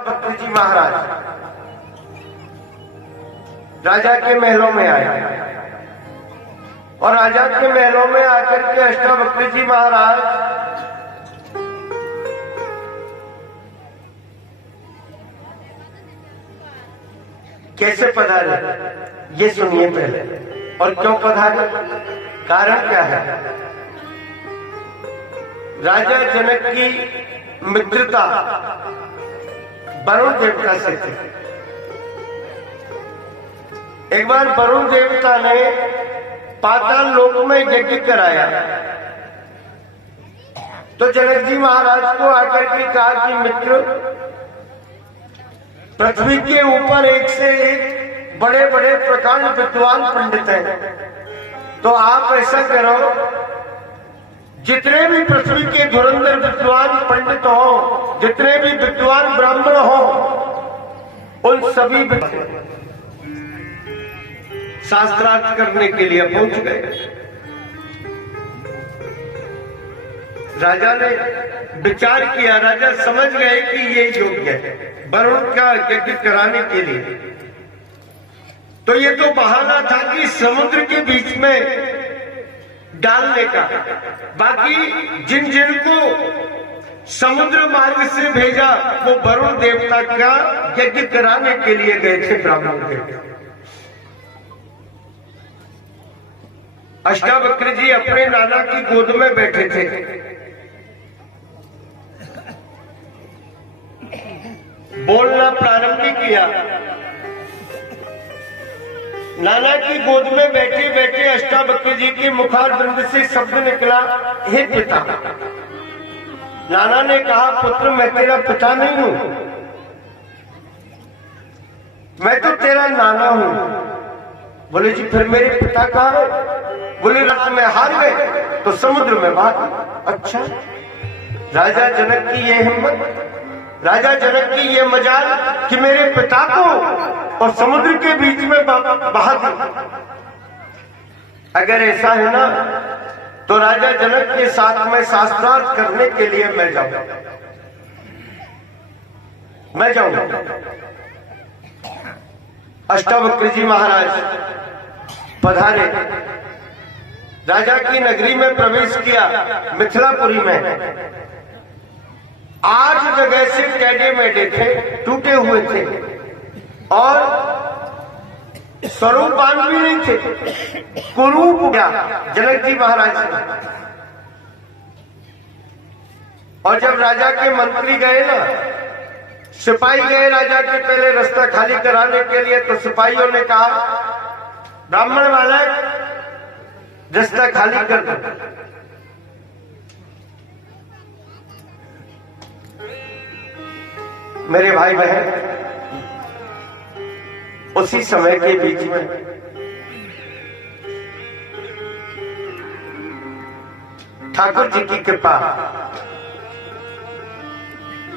बकरी जी महाराज राजा के महलों में आए और राजा के महलों में आकर के अष्टावक्र जी महाराज कैसे पधारे ये सुनिए पहले। और क्यों पधारे, कारण क्या है। राजा जनक की मित्रता वरुण देवता से थी। एक बार वरुण देवता ने पाताल लोक में यज्ञ कराया तो जनक जी महाराज को आकर के कहा कि मित्र, पृथ्वी के ऊपर एक से एक बड़े बड़े प्रकांड विद्वान पंडित हैं, तो आप ऐसा करो, जितने भी पृथ्वी के धुरंधर विद्वान पंडित हो, जितने भी विद्वान ब्राह्मण हो, उन सभी शास्त्रार्थ करने के लिए पहुंच गए। राजा ने विचार किया, राजा समझ गए कि ये योग्य है वरुण का यज्ञ कराने के लिए। तो ये तो बहाना था कि समुद्र के बीच में डालने का। बाकी जिन जिन को समुद्र मार्ग से भेजा वो वरुण देवता का यज्ञ कराने के लिए गए थे ब्राह्मण देवता। अष्टावक्र जी अपने नाना की गोद में बैठे थे। बोलना प्रारंभ किया। नाना की गोद में बैठे बैठे अष्टावक्र जी के मुखारविंद से शब्द निकला, हे पिता। नाना ने कहा, पुत्र मैं तेरा पिता नहीं हूं, मैं तो तेरा नाना हूं। बोले जी फिर मेरे पिता कहाँ है। बोले रात में हार गए तो समुद्र में भाग। अच्छा, राजा जनक की ये हिम्मत, राजा जनक की ये मजाल कि मेरे पिता को और समुद्र के बीच में बहा दिया। अगर ऐसा है ना तो राजा जनक के साथ में शास्त्रार्थ करने के लिए मैं जाऊंगा। अष्टावक्र जी महाराज पधारे, राजा की नगरी में प्रवेश किया, मिथिलापुरी में। 8 जगह से टेढ़े मेढ़े थे, टूटे हुए थे और स्वरूपान भी नहीं थे, कुरूप गया जनक जी महाराज ने। और जब राजा के मंत्री गए ना, सिपाही गए राजा के पहले रास्ता खाली कराने के लिए, तो सिपाहियों ने कहा, ब्राह्मण बालक रास्ता खाली कर दो। मेरे भाई बहन, उसी समय के बीच में ठाकुर जी की कृपा,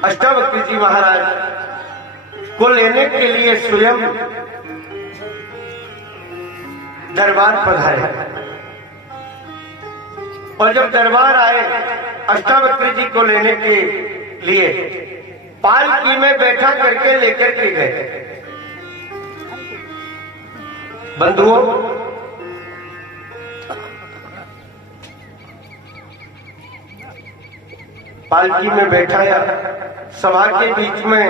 अष्टावक्र जी महाराज को लेने के लिए स्वयं दरबार पधारे। और जब दरबार आए अष्टावक्र जी को लेने के लिए, पालकी में बैठा करके लेकर के गए। बंधुओं, पालकी में बैठाया, सभा के बीच में,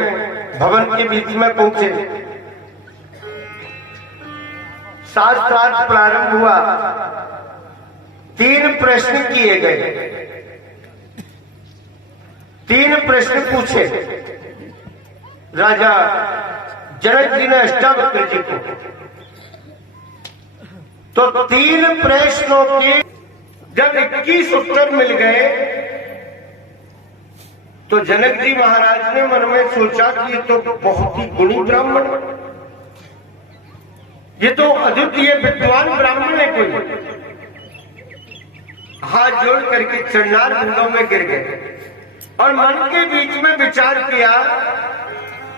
भवन के बीच में पहुंचे। शास्त्रार्थ प्रारंभ हुआ। 3 प्रश्न किए गए, 3 प्रश्न पूछे राजा जनक जी ने अष्टावक्र जी को। तो 3 प्रश्नों के जब 21 उत्तर मिल गए तो जनक जी महाराज ने मन में सोचा कि ये तो बहुत ही गुणी ब्राह्मण, ये तो अद्वितीय विद्वान ब्राह्मण है कोई। हाथ जोड़ करके चरणार बिंदों में गिर गए और मन के बीच में विचार किया,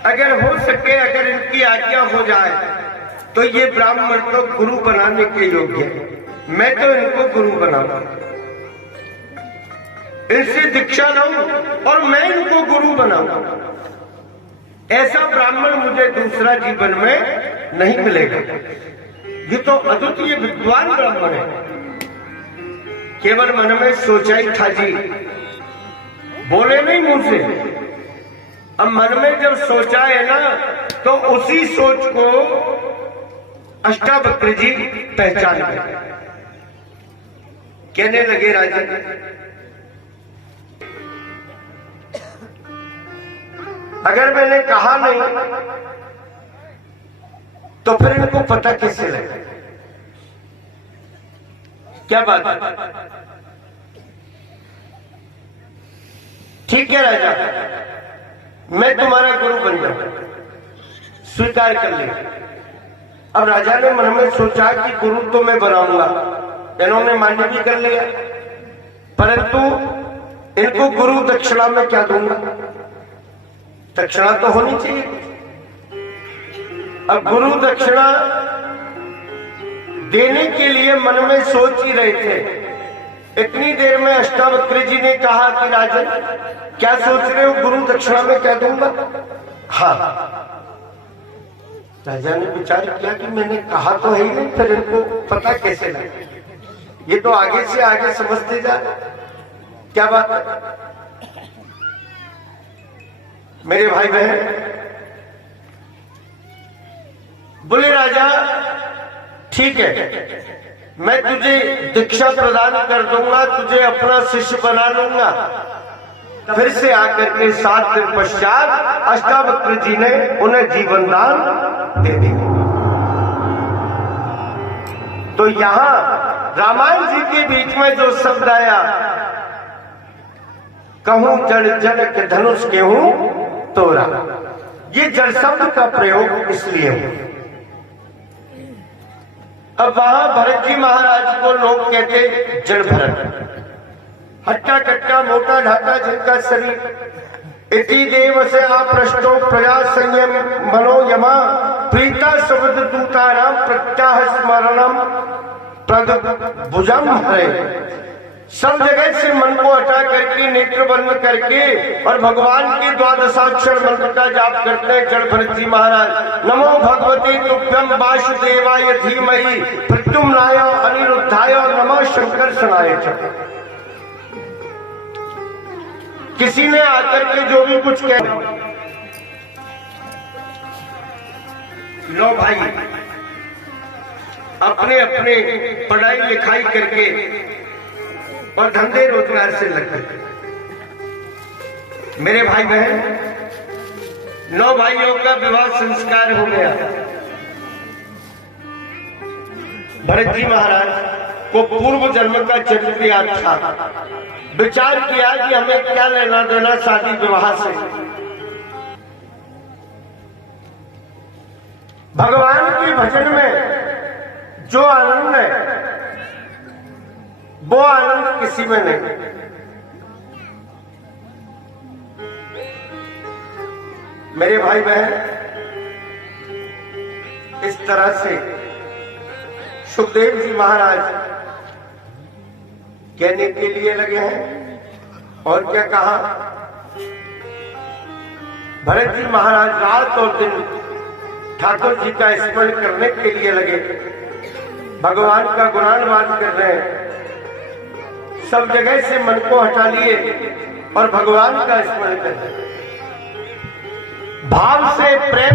अगर हो सके, अगर इनकी आज्ञा हो जाए तो ये ब्राह्मण तो गुरु बनाने के योग्य है। मैं तो इनको गुरु बनाऊंगा, इनसे दीक्षा लूं और मैं इनको गुरु बनाऊंगा। ऐसा ब्राह्मण मुझे दूसरा जीवन में नहीं मिलेगा। ये तो अद्वितीय विद्वान ब्राह्मण है। केवल मन में सोचा ही था जी, बोले नहीं मुंह से। अब मन में जब सोचा है ना, तो उसी सोच को अष्टावक्र जी पहचान गए। कहने लगे राजा, अगर मैंने कहा नहीं तो फिर इनको पता कैसे लगे? क्या बात है? ठीक है राजा, मैं तुम्हारा गुरु बन जाऊं, स्वीकार कर ले। अब राजा ने मन में सोचा कि गुरु तो मैं बनाऊंगा, इन्होंने मान्य भी कर लिया, परंतु इनको गुरु दक्षिणा में क्या दूंगा? दक्षिणा तो होनी चाहिए। अब गुरु दक्षिणा देने के लिए मन में सोच ही रहे थे। इतनी देर में अष्टावक्र जी ने कहा कि राजन, क्या सोच रहे हो, गुरु दक्षिणा में क्या दूंगा? हाँ। राजा ने विचार किया कि मैंने कहा तो है ही नहीं, फिर इनको पता कैसे लगे? ये तो आगे से आगे समझते जा। क्या बात है मेरे भाई बहन? बोले राजा, ठीक है, मैं तुझे दीक्षा प्रदान कर दूंगा, तुझे अपना शिष्य बना लूंगा। फिर से आकर के 7 दिन पश्चात अष्टावक्र जी ने उन्हें जीवन दान दे दिया। तो यहां रामायण जी के बीच में जो शब्द आया, कहूं जड़ जड़ के धनुष के हूं तोरा, ये जड़ शब्द का प्रयोग इसलिए हुआ। अब वहां भरत जी महाराज को लोग कहते जड़ भरत, हट्टा कट्टा मोटा ढाटा जिनका शरीर। इति देव से आपृष्टो प्रजा संयम मनो यमा प्रीता शब्द दूताराम प्रत्याह स्मरणम प्रद भुजम है। सब जगह से मन को हटा करके, नेत्र बंद करके और भगवान के 12 मंत्र का जाप करते हैं जड़ भरत जी महाराज। नमो भगवते तुभ्यं वासुदेवाय धीमहि प्रद्युम्नाय अनिरुद्धाय नमः शंकर्षणाय। किसी ने आकर के जो भी कुछ कह, लो भाई, अपने अपने पढ़ाई लिखाई करके और धंधे रोजगार से लग गए। मेरे भाई बहन, 9 भाइयों का विवाह संस्कार हो गया। भरत जी महाराज को पूर्व जन्म का चरित्र याद था। विचार किया कि हमें क्या लेना देना शादी विवाह से। भगवान के भजन में जो आनंद है, वो आनंद किसी में नहीं। मेरे भाई बहन, इस तरह से सुखदेव जी महाराज कहने के लिए लगे हैं। और क्या कहा? भरत जी महाराज रात और दिन ठाकुर जी का स्मरण करने के लिए लगे, भगवान का गुणानुवाद कर रहे हैं। सब जगह से मन को हटा लिए और भगवान का स्मरण कर रहे हैं। भाव से प्रेम